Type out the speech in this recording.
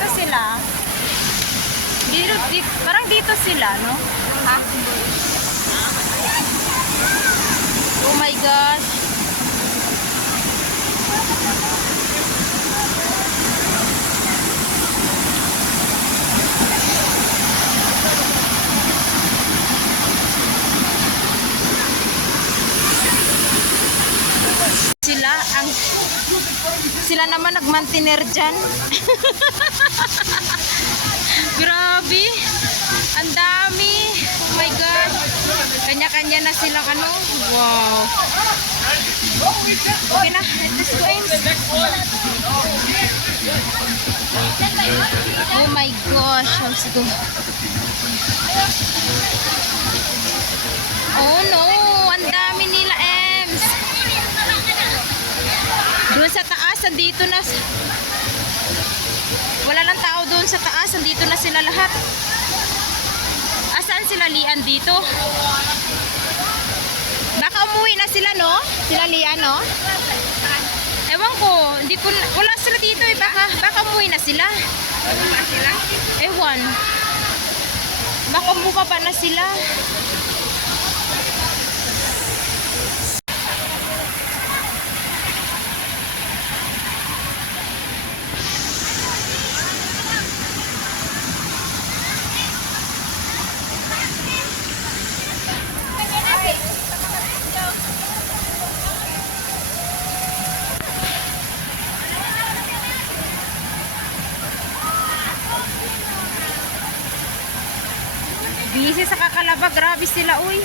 dito sila. Parang dito sila, no? Ha? Oh my gosh. Sila naman nagmantiner dyan. Grabe. Ang dami. Oh my God. Kanya-kanya na silang ano. Wow. Okay na. Let's go, Ames. Oh my gosh. Let's go. Oh no. Ang dami nila, Ems. Doon sa taas, andito na. Wala lang tao doon sa taas, andito na sila lahat. Asaan sila Lian dito? Baka umuwi na sila, no? Sila Lian, no? Ewan ko, hindi ko, wala sila dito eh. Baka umuwi na sila. Ewan. Baka umuwi pa na sila. Busy sa Kakalaba, grabe sila, uy.